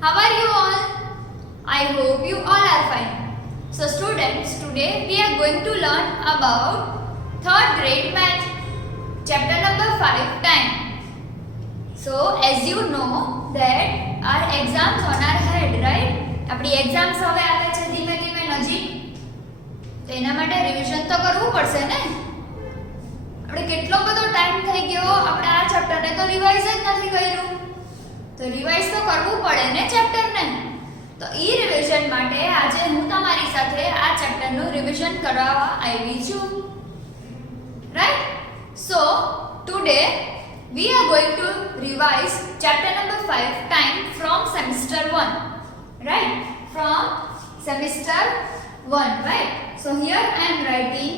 How are you all? I hope you all are fine. So students, today we are going to learn about 3rd grade math, chapter number 5, time. So as you know that our exams on our head, right? આપણી exams હવે આવે છે ધીમે ધીમે નજીક, તો એના માટે રિવિઝન તો કરવું પડશે ને. આપણે કેટલો બધો ટાઈમ થઈ ગયો, આપણે આ ચેપ્ટરને તો રિવાઇઝ જ નથી કર્યું, તો રિવાઇઝ તો કરવું પડે ને ચેપ્ટરને. તો ઈ રિવિઝન માટે આજે હું તમારી સાથે આ ચેપ્ટરનું રિવિઝન કરાવવા આવી છું, right? So today we are going to revise chapter number 5, time, from semester 1, right? From semester 1, right? So here I am writing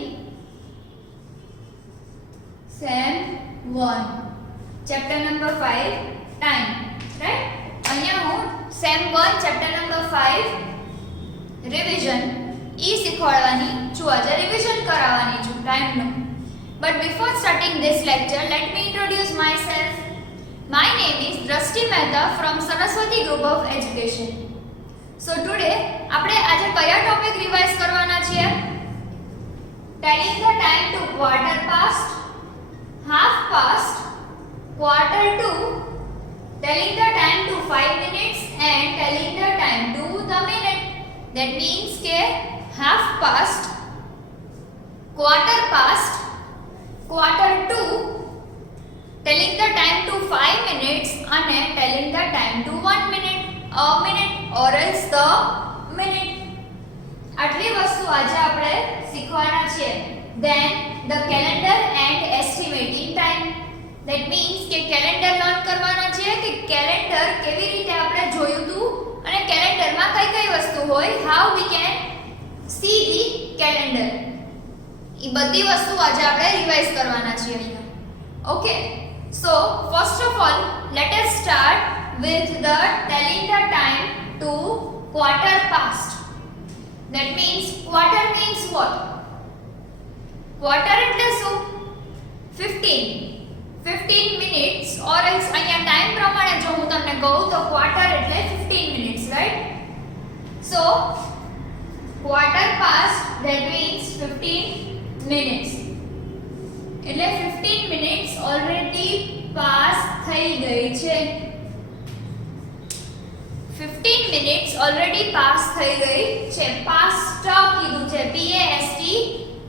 sem 1, chapter number 5, time, right? અહીંયા હું sem 1 chapter number 5 revision ઈ શીખવાડવાની છું, આજે revision કરાવવાની છું ટાઈમનું. But before starting this lecture, let me introduce myself. My name is Drashti Mehta from Saraswati Group of Education. So today આપણે આજે કયા ટોપિક રિવાઇઝ કરવાના છીએ? Telling the time to quarter past, half past, quarter to, telling the time to 5 minutes and telling the time to the minute. That means કે half past, quarter past, quarter to, telling the time to 5 minutes અને telling the time to 1 minute, a minute or else the minute. આટલી વસ્તુ આજે આપણે શીખવાના છીએ. Then the calendar and estimating time. That means કે calendar learn કરવાના છીએ કે કેલેન્ડર કેવી રીતે આપણે જોયું હતું અને કેલેન્ડરમાં કઈ કઈ વસ્તુ હોય, how we can see the calendar. એ બધી વસ્તુ આજે આપણે રિવાઇઝ કરવાના છીએ અહીંયા. Okay, so first of all let us start with the telling the time to quarter past. That means quarter means what? Quarter એટલે શું? 15 minutes or else અહીંયા ટાઈમ પ્રમાણે જો હું તમને કહું તો quarter એટલે 15 minutes, right? So quarter past, that means 15 minutes. એટલે 15 minutes already pass થઈ ગઈ છે. 15 minutes already pass થઈ ગઈ છે. past કીધું છે, past,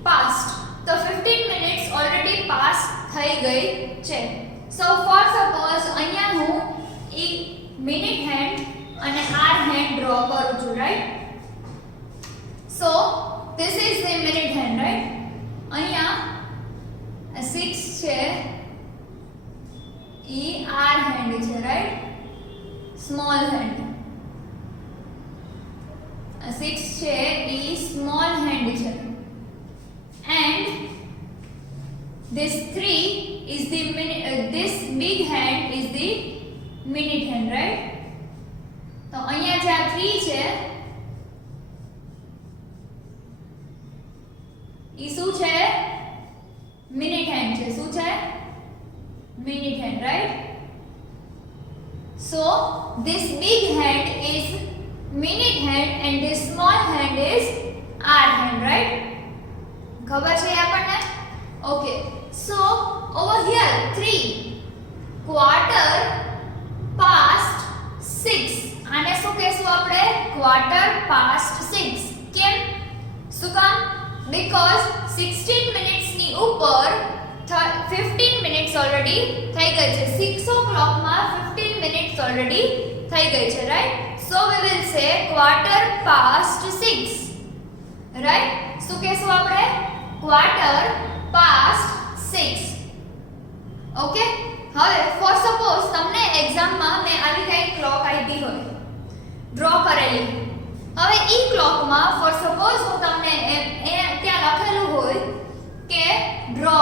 past. તો 15 minutes already pass થઈ ગઈ છે. so for suppose અહીંયા હું એક મિનિટ હેન્ડ અને hour hand draw કરું છું, right? so this is the minute hand, right? અહીંયા 6 છે, ઈ hour hand છે, right? small hand. 6 છે, ઈ small hand છે. and this 3 is the minute, this big hand is the minute hand, right? તો અહીંયા જે આ 3 છે ઈ શું છે? minute hand છે. શું છે? minute hand, right? so this big hand is minute hand and this small hand is hour hand, right? ખબર છે આપણને? okay, so over here 3 quarter past 6. આને શું કહેશું આપણે? quarter past 6. કેમ? શું કામ? because 16 minutes ની ઉપર 15 minutes already થઈ ગઈ છે. 6 o'clock માં 15 minutes already થઈ ગઈ છે, right? so we will say quarter past 6, right? શું કહેશું આપણે? quarter past 6. ઓકે, હવે ફોર સપોઝ તમને એક્ઝામમાં મેં આવી કઈ ક્લોક આપી હોય ડ્રો કરેલી. હવે ઈ ક્લોકમાં ફોર સપોઝ હું તમને ત્યાં લખેલું હોય કે draw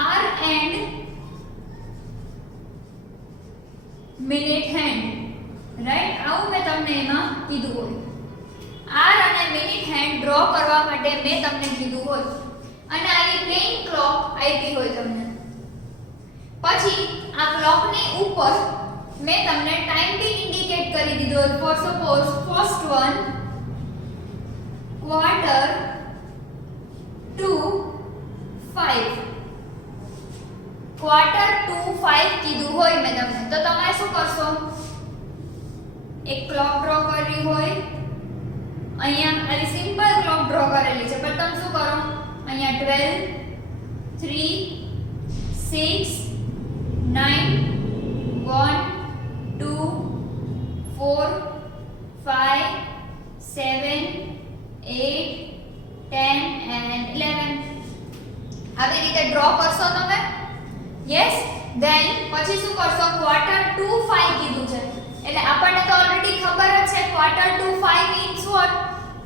hour and minute hand, right? આવું મેં તમને એમાં કીધું હોય. hour અને minute hand ડ્રો કરવા માટે મેં તમને કીધું હોય અને આવી પ્લેન ક્લોક આપી હોય તમને, પછી આ ક્લોકની ઉપર મેં તમને ટાઈમ બી ઇન્ડિકેટ કરી દીધો. For suppose first one quarter to 5 quarter to 5 કીધું હોય મેં તમને, તો તમે શું કરશો? એક ક્લોક ડ્રો કરી હોય, અહીંયા આ સિમ્પલ ક્લોક ડ્રો કરેલી છે, પણ તમે શું કરો? અહીંયા 12 3 6 9 1 2 4 5 7 8 10 and 11 આવી રીતે ડ્રો કરશો તમે. યસ. ધેન પછી શું કરશો? ક્વાર્ટર ટુ 5 કીધું છે એટલે આપણને તો ઓલરેડી ખબર જ છે ક્વાર્ટર ટુ 5 મીન્સ વોટ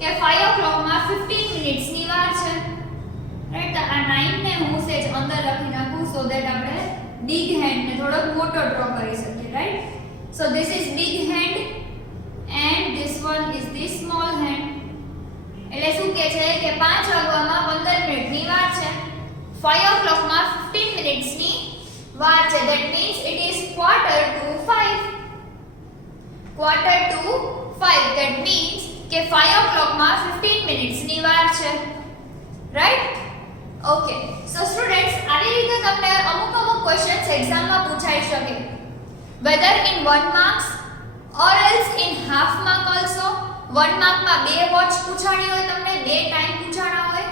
કે 5 o'clock માં 15 મિનિટ્સ ની વાર છે. રાઈટ. તો આ 9 ને હું સેજ અંદર લખી નાખું સો ધેટ આપણે બિગ હેન્ડ ને થોડો મોટો ડ્રો કરી શકીએ. Right. So this is big hand and this one is the small hand. એટલે શું કહે છે કે 5 વાગ્યામાં 15 મિનિટની વાર છે, 5 o'clock માં 15 મિનિટ્સની વાર છે. That means it is quarter to 5. Quarter to 5 that means કે 5 o'clock માં 15 મિનિટ્સની વાર છે. રાઈટ. ઓકે. સો સ્ટુડન્ટ્સ, આવી રીતે તમને અમુક ક્વેશ્ચન્સ એક્ઝામમાં પૂછાઈ શકે, whether in 1 marks or else in half mark also. 1 માર્કમાં 2 વોચ પૂછાણી હોય, તમને 2 ટાઈમ પૂછાણા હોય.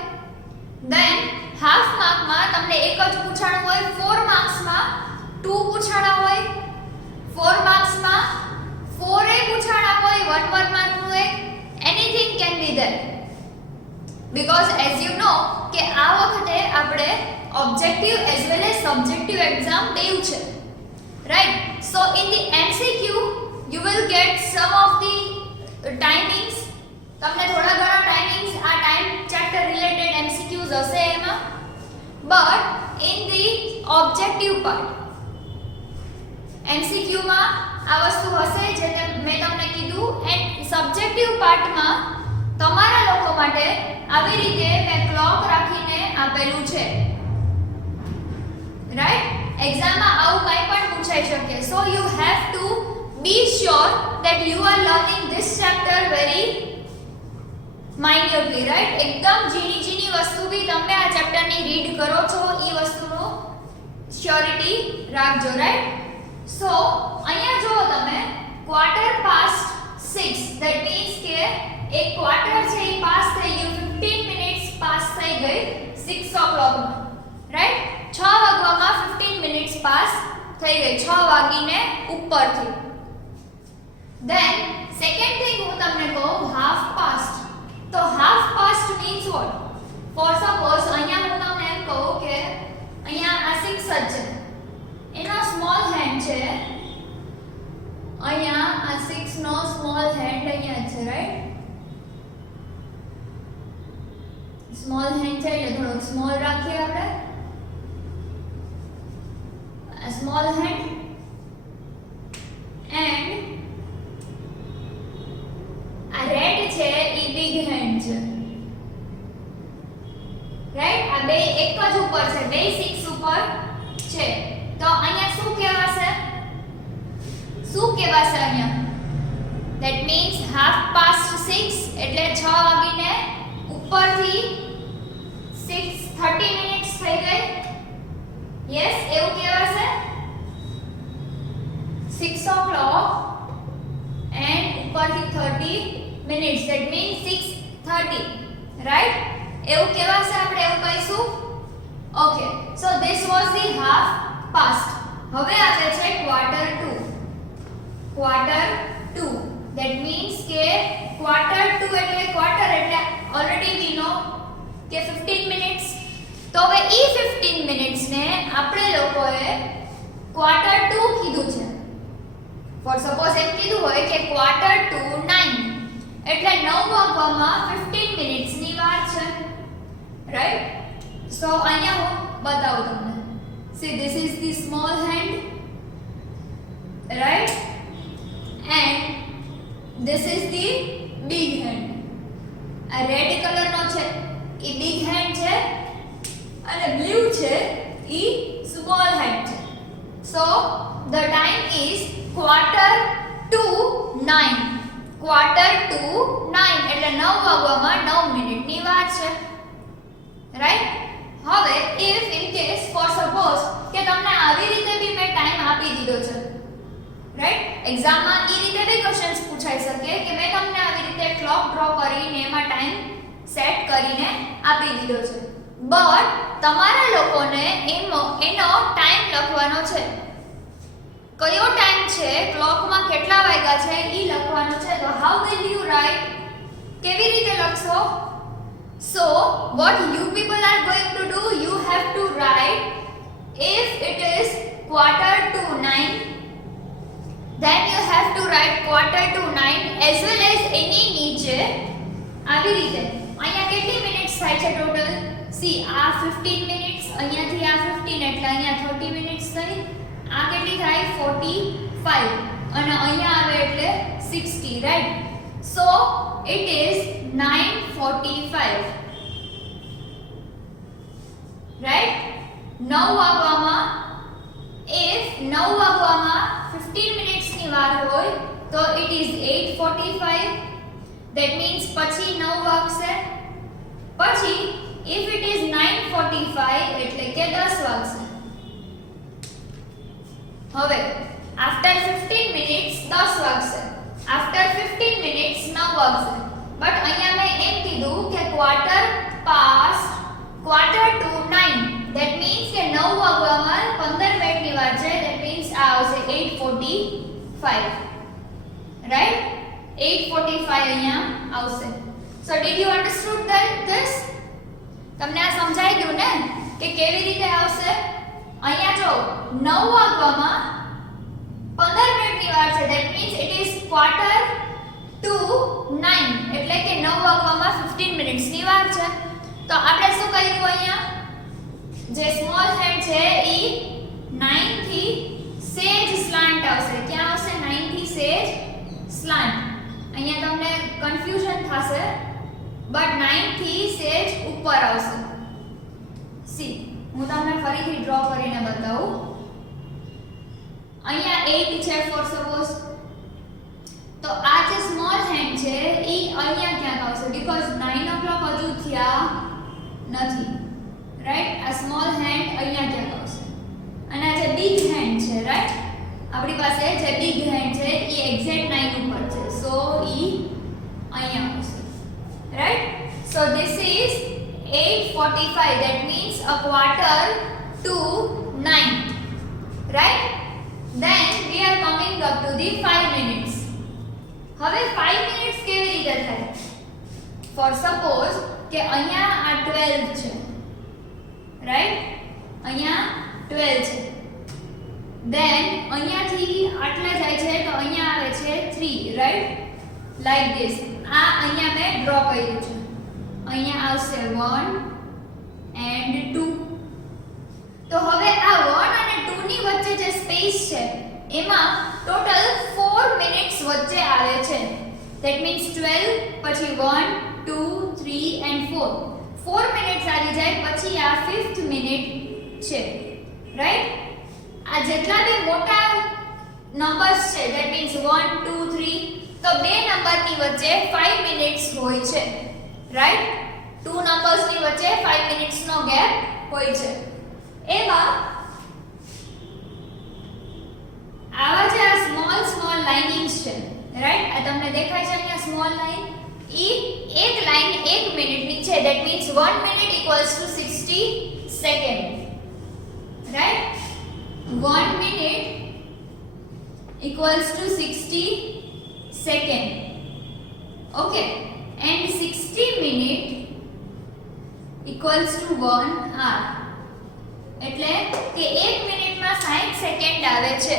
ધેન હાફ માર્કમાં તમને એક જ પૂછાણું હોય, 4 માર્ક્સમાં 2 પૂછાણા હોય, 4 માર્ક્સમાં 4 એ પૂછાણા હોય, 1 માર્કનું એક. Anything can be there because as you know કે આ વખતે આપણે objective as well as subjective exam બેવ છે. Right. So in the MCQ you will get some of the timings. તમને થોડા ઘણા ટાઈમિંગ્સ આ ટાઈમ ચેપ્ટર રિલેટેડ MCQs હશે એમાં, but in the objective part MCQ માં આ વસ્તુ હશે જે મેં તમને કીધું. એન્ડ સબ્જેક્ટિવ પાર્ટમાં તમારા લોકો માટે આવી રીતે મેં ક્લોક રાખીને આપેલું છે. રાઈટ. એક્ઝામમાં આવું કંઈ પણ પૂછાઈ શકે. So you have to be sure that you are learning this chapter very minutely. Right. એકદમ ઝીણી વસ્તુ બી તમે આ ચેપ્ટર ની રીડ કરો છો એ વસ્તુનો શ્યોરિટી રાખજો. રાઈટ. સો અહીંયા જો તમે ક્વાર્ટર પાસ્ટ 6 ધેટ મીન્સ કે એક ક્વાર્ટર છે એ પાસ થઈ ગયું, 15 મિનિટ્સ પાસ થઈ ગઈ 6 o'clock માં. રાઈટ. 6 વાગ્યામાં 15 મિનિટ્સ પાસ થઈ ગઈ, 6 વાગીને ઉપરથી. Then second thing હું તમને કહું half past. તો half past means what? For suppose અહીંયા હું તમને એમ કહું કે અહીંયા આ 6 જ છે, એનો સ્મોલ હેન્ડ છે, અહીંયા આ 6 નો સ્મોલ હેન્ડ અહીંયા છે. રાઈટ. સ્મોલ હેન્ડ છે એટલે થોડોક સ્મોલ રાખીએ આપણે. આ સ્મોલ હેન્ડ એન્ડ આ રેડ છે એ બિગ હેન્ડ છે. રાઈટ. આ બે એક જ ઉપર છે, બે 6 ઉપર છે. તો અહીંયા શું કહેવાશે? અહીંયા? ધેટ મીન્સ હાફ પાસ્ટ 6 એટલે 6 વાગીને ઉપરથી 6:30 મિનિટ્સ થઈ ગઈ. યસ, એવું કહેવાશે 6 o'clock and ઉપરથી 30 minutes. That means 6:30, right? એવું કહેવાશે, આપણે એવું કહીશું. Okay, so this was the half past. હવે આવે છે quarter 2. quarter 2, that means કે quarter 2 એટલે quarter એટલે already we know કે 15 minutes. તો હવે ઈ 15 minutes ને આપણે લોકોએ quarter 2 કીધું છે. For suppose એમ કીધું હોય કે quarter to 9 એટલે 9 વાગવામાં 15 મિનિટ્સ ની વાર છે. રાઈટ? સો અહીંયા હું બતાવું તમને. See, this is the small hand, right? And this is the big hand. આ રેડ કલર નો છે એ big hand છે અને બ્લુ છે એ small hand છે. the time is 8:45. 8:45 એટલે 9 વાગવામાં 9 મિનિટની વાર છે, રાઈટ. હવે if in case for suppose કે તમને આવી રીતે બી મેં ટાઈમ આપી દીધો છે, રાઈટ. એક્ઝામમાં ઈ રીતે બી ક્વેશ્ચન્સ પૂછાઈ શકે કે મેં તમને આવી રીતે ક્લોક ડ્રો કરીને એમાં ટાઈમ સેટ કરીને આપી દીધો છે, બટ તમારા લોકોને એનો ટાઈમ લખવાનો છે. કયો ટાઈમ છે, ક્લોકમાં કેટલા વાગ્યા છે ઈ લખવાનું છે. તો હાઉ વિલ યુ રાઇટ, કેવી રીતે લખશો? So what you people are going to do, you have to write if it is 8:45, then you have to write 8:45 as well as any નીચે આવી રીતે. અહીંયા કેટલી મિનિટ્સ થાય છે ટોટલ? સી આ 15 મિનિટ્સ, અહીંયાથી આ 15 એટલે અહીંયા 30 મિનિટ્સ થઈ. આ કેટલી થાય? 45 અને અહીંયા આવે એટલે 60, right. So it is 9:45, right. 9 વાગવામાં if 9 વાગવામાં 15 મિનિટ્સની વાર હોય તો it is 8:45. that means પછી 9 વાગશે. પછી if it is 9:45 એટલે કે 10 વાગશે. હવે after 15 minutes 10 વાગશે. after 15 minutes 9 વાગશે. બટ અહીંયા મેં એમ કીધું કે 9:15 that means કે 9 વાગવામાં 15 મિનિટની વાર છે. that means આ આવશે 8:45, right. 8:45 અહીંયા આવશે. so did you understood this? તમને આ સમજાઈ ગયું ને કે કેવી રીતે આવશે? અહીંયા જો 9 વાગવામાં 15 મિનિટની વાર છે. that means it is 8:45 એટલે કે 9 વાગવામાં 15 મિનિટ્સની વાર છે. તો આપણે શું કર્યું? અહીંયા જે સ્મોલ હેન્ડ છે ઈ 9 થી સેજ સ્લાન્ટ આવશે. ક્યાં આવશે? 9 થી સેજ સ્લાન્ટ. અહીંયા તમને કન્ફ્યુઝન થશે બટ 9 થી સેજ ઉપર આવશે. સી હું તમને ફરીથી ડ્રો કરીને બતાવું. અહીંયા 8 છે ફોર સપોઝ, તો આ જે સ્મોલ હેન્ડ છે ઈ અહીંયા ક્યાંક આવશે બીકોઝ 9 o'clock હજુ થયા નથી, રાઈટ. આ સ્મોલ હેન્ડ અહીંયા ક્યાંક આવશે અને આ જે બિગ હેન્ડ છે, રાઈટ. આપણી પાસે જે બિગ હેન્ડ છે ઈ એક્ઝેક્ટ 9 ઉપર છે. સો ઈ અહીંયા આવશે, right. So this is 8:45. that means a 8:45, right. then we are coming up to the 5 minutes. હવે 5 મિનિટ્સ કેવી રીતે થાય? ફોર સપોઝ કે અહીંયા આ 12 છે, રાઈટ. અહીંયા 12 છે. then અહીંયાથી આટલા જાય છે તો અહીંયા આવે છે 3, રાઈટ. Like this. આ અહીંયા મેં ડ્રો કર્યું છે. અહીંયા આવશે 1 and 2. તો હવે આ 1 અને 2 ની વચ્ચે જે સ્પેસ છે એમાં ટોટલ 4 મિનિટ્સ વચ્ચે આવે છે. that means 12 પછી 1 2 3 and 4. 4 મિનિટ્સ આવી જાય પછી આ 5th મિનિટ છે, રાઈટ. આ જેટલા બી મોટા નંબર્સ છે that means 1 2 3 તો બે નંબરની વચ્ચે 5 મિનિટ્સ હોય છે, રાઈટ. 2 નંબર્સની વચ્ચે 5 મિનિટ્સનો ગેપ હોય છે. એમાં આવા જે આ સ્મોલ લાઇનિંગ્સ છે, રાઈટ. આ તમને દેખાય છે અહીંયા સ્મોલ લાઇન. ઈ એક લાઇન 1 મિનિટની છે. that means 1 minute equals to 60 second, right. 1 minute equals to 60 second, okay. and 60 minute equals to 1 hour. એટલે કે 1 મિનિટમાં 60 સેકન્ડ આવે છે.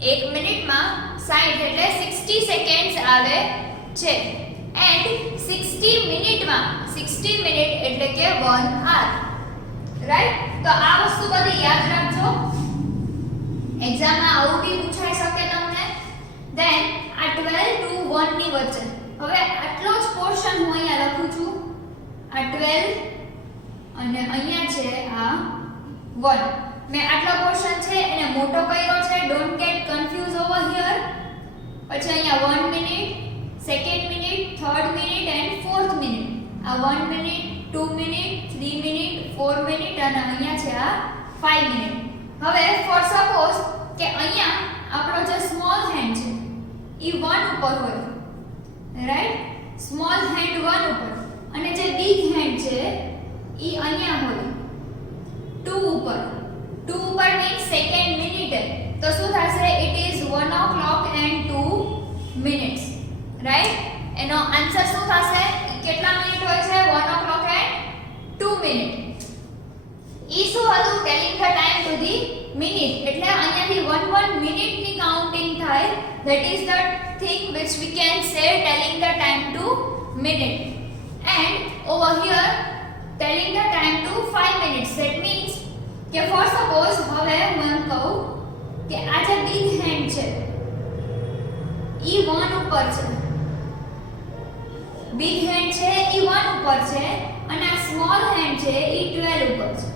1 મિનિટમાં 60 એટલે 60 સેકન્ડ્સ આવે છે. એન્ડ 60 મિનિટમાં 60 મિનિટ એટલે કે 1 hour, રાઈટ. તો આ વસ્તુ બધી યાદ રાખજો. એક્ઝામમાં આવું બી પૂછાઈ શકે તમને. ધેન આ 12 to 1 ની વચ્ચે હવે આટલો જ પોર્શન હું અહીંયા લખું છું. આ 12 અને અહીંયા છે આ 1. મેં આટલો પોર્શન છે એને મોટો કર્યો છે, don't get confuse over here. પછી અહીંયા 1 minute, second minute, third minute and fourth minute. આ 1 મિનિટ, 2 મિનિટ, 3 મિનિટ, 4 મિનિટ અને અહીંયા છે આ 5 મિનિટ. હવે ફોર સપોઝ કે અહીંયા આપણો જે સ્મોલ હેન્ડ છે ઈ 1 ઉપર હોય, રાઈટ? સ્મોલ હેન્ડ 1 ઉપર અને જે બિગ હેન્ડ છે ઈ અહીંયા હોય 2 ઉપર. 2 ઉપર મીન્સ સેકન્ડ મિનિટે. તો શું થશે? It is 1 o'clock and 2 minutes, right? એનો આન્સર શું થશે? કેટલા મિનિટ હોય છે? 1 o'clock and 2 minutes. ઈ શું હતું? Telling the time to the minute. એટલે અહીંયાથી 1 મિનિટ ની કાઉન્ટિંગ થાય. That is the thing which we can say telling the time to minute. And over here telling the time to 5 minutes. That means કે for suppose હવે હું એમ કહું કે આ જે big hand છે ઈ 1 ઉપર છે, big hand છે ઈ 1 ઉપર છે અને આ small hand છે ઈ 12 ઉપર છે.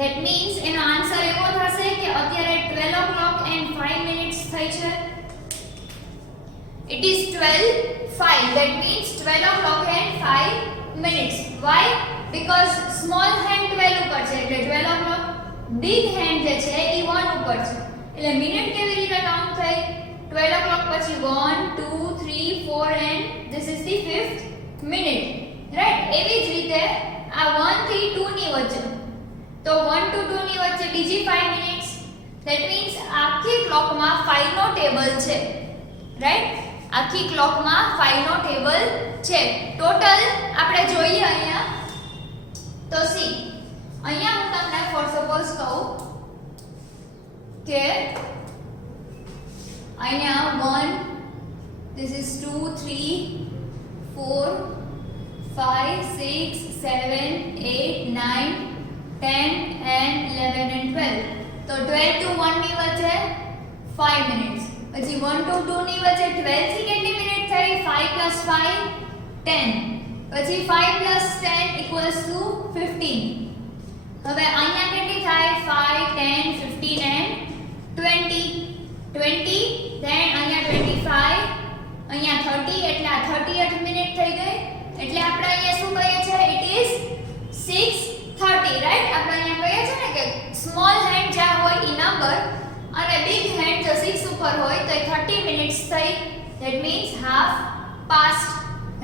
That means એનો આન્સર એવો થશે કે અત્યારે 12 o'clock and 5 minutes થઈ છે. It is 12:05. That means 12 o'clock and 5 minutes. Why? Because small hand 12 ઉપર છે એટલે 12 o'clock. Big hand જે છે ઈ 1 ઉપર છે એટલે મિનિટ કેવી રીતે કાઉન્ટ થઈ? 12 o'clock પછી 1 2 3 4 and this is the 5th minute, right? એવી જ રીતે આ 1 થી 2 ની વચ્ચે, તો 1 to 2 ની વચ્ચે બીજી 5 minutes. That means આખી ક્લોકમાં 5 નો ટેબલ છે, રાઈટ? આખી ક્લોકમાં 5 નો ટેબલ છે. ટોટલ આપણે જોઈએ અહીંયા તો સી અહીંયા હું તમને ફોર સપોઝ કહું કે અહીંયા 1 this is 2 3 4 5 6 7 8 9 10 and 11 and 12. તો 12 to 1 ની વચ્ચે 5 minutes. પછી 1 to 2 ની વચ્ચે 12 થી કેટલી મિનિટ થઈ? 5 plus 5 10. પછી 5 plus 10 equals to 15. હવે અહીંયા કેટલી થાય? 5 10 15 and 20. 20 then અહીંયા 25 અહીંયા 30 એટલે આ 38 મિનિટ થઈ ગઈ. એટલે આપણે અહીંયા શું કહીએ છીએ? It is 6:30, right? આપણે અહીંયા કહીએ છીએ ને કે સ્મોલ હેન્ડ જ્યાં હોય ઈ નંબર અને બિગ હેન્ડ જો 6 ઉપર હોય તો 30 મિનિટ્સ થઈ. That means half past,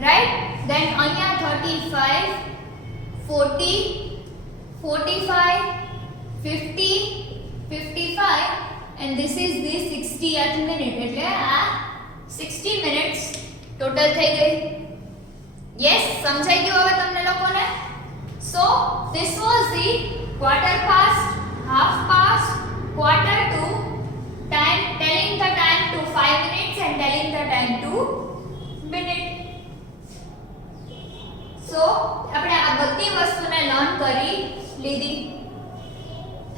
right? Then અહીંયા 35 40 45 50 55 and this is the 60th minute. એટલે આ 60 મિનિટ્સ ટોટલ થઈ ગઈ. યસ, સમજાઈ ગયું હવે તમને લોકોને? So this was the quarter past, half past, quarter to, time, telling the time to 5 minutes and telling the time to minute. So આપણે આ બધી વસ્તુને લર્ન કરી લીધી.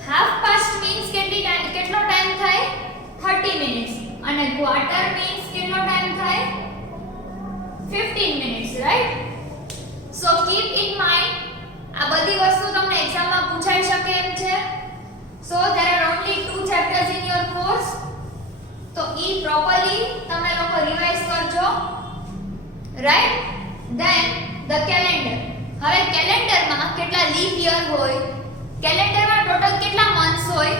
half past means કેટલો ટાઈમ થાય? 30 મિનિટ્સ અને quarter means કેટલો ટાઈમ થાય? 15 minutes, right? So keep in mind આ બધી વસ્તુ તમને એક્ઝામમાં પૂછાઈ શકે એમ છે. So there are only 2 chapters in your course. તો ઈ પ્રોપરલી તમે લોકો રિવાઇઝ કરજો, રાઈટ? Then the calendar. હવે કેલેન્ડરમાં કેટલા લીપ યર હોય? કેલેન્ડરમાં ટોટલ કેટલા મંથ્સ હોય?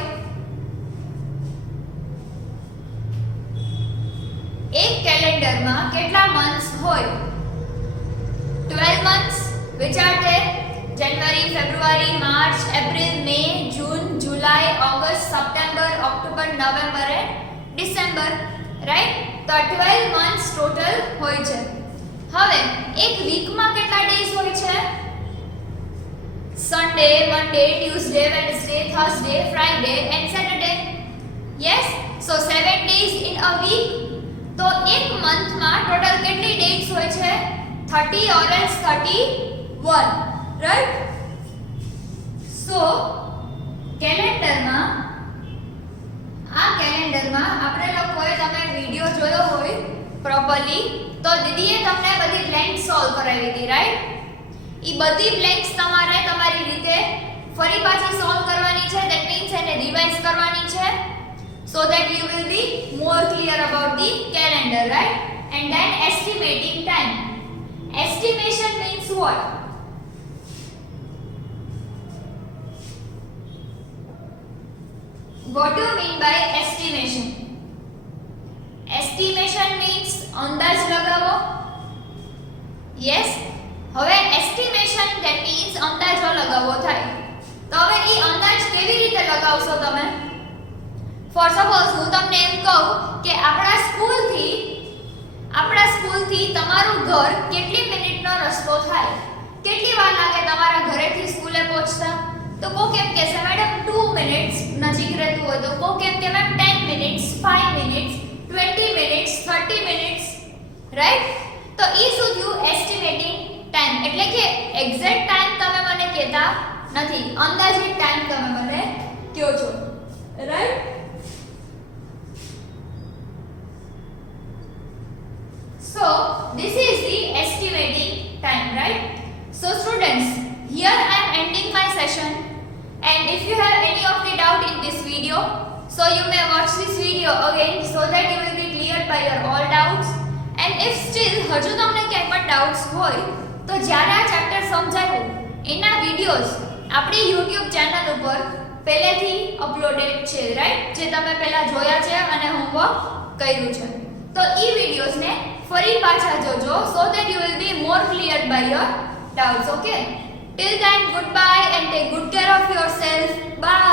એક કેલેન્ડરમાં કેટલા મંથ્સ હોય? 12 months, which are there? January, February, March, April, May, June, July, August, September, October, November and December, right? તો 12 months total હોય છે. હવે એક વીકમાં કેટલા ડેઝ હોય છે? Sunday, Monday, Tuesday, Wednesday, Thursday, Friday and Saturday. Yes? So 7 days in a week. તો એક મંથમાં ટોટલ કેટલી ડેઝ હોય છે? 30 or else 31, right? So કેલેન્ડરમાં આપણે લોકોએ, તમે વિડિયો જોયો હોય પ્રોપરલી તો દીદીએ તમને બધી બ્લેન્ક સોલ્વ કરાવી હતી, રાઈટ? ઈ બધી બ્લેન્ક્સ તમારે તમારી રીતે ફરી પાછી solve so that you will be more clear about the calendar, right? And then estimating time. Estimation means what? What do you mean by estimation? Estimation means અંદાજ લગાવો. Yes. હવે estimation that means અંદાજો લગાવવો થાય. તો હવે ઈ અંદાજ કેવી રીતે લગાવશો તમે? ફોર સપોઝ હું તમને એમ કહું કે આપણા સ્કૂલથી તમારું ઘર કેટલી મિનિટનો રસ્તો થાય, કેટલી વાર લાગે તમારા ઘરેથી સ્કૂલે પહોંચતા? તો કોક એમ કહેશે મેડમ 2 મિનિટ્સ, નજીક રહેતું હોય તો કોક એમ કે ma'am 10 minutes, 5 minutes, 20 minutes, 30 minutes, right? તો ઈ શું થયું? એસ્ટિમેટિંગ ટાઈમ. એટલે કે એક્ઝેક્ટ ટાઈમ તમે મને કહેતા નથી, અંદાજિત ટાઈમ તમે મને કહો છો, right? So this is the estimating time, right? So students, here I am ending my session, and if you have any of the doubt in this video, so you may watch this video again so that you will be cleared by your all doubts. And if still હજુ તમને ક્યાંય પણ doubts હોય તો જ્યારે આ chapter સમજાયું એના વિડિયોઝ આપણી YouTube ચેનલ ઉપર પહેલેથી અપલોડેડ છે, રાઈટ? જે તમે પહેલા જોયા છે અને હોમવર્ક કર્યું છે. તો ઈ વિડિયોઝને ફરી પાછા જોજો so that you will be more cleared by your doubts. Okay, till then, goodbye and take good care of yourself. Bye.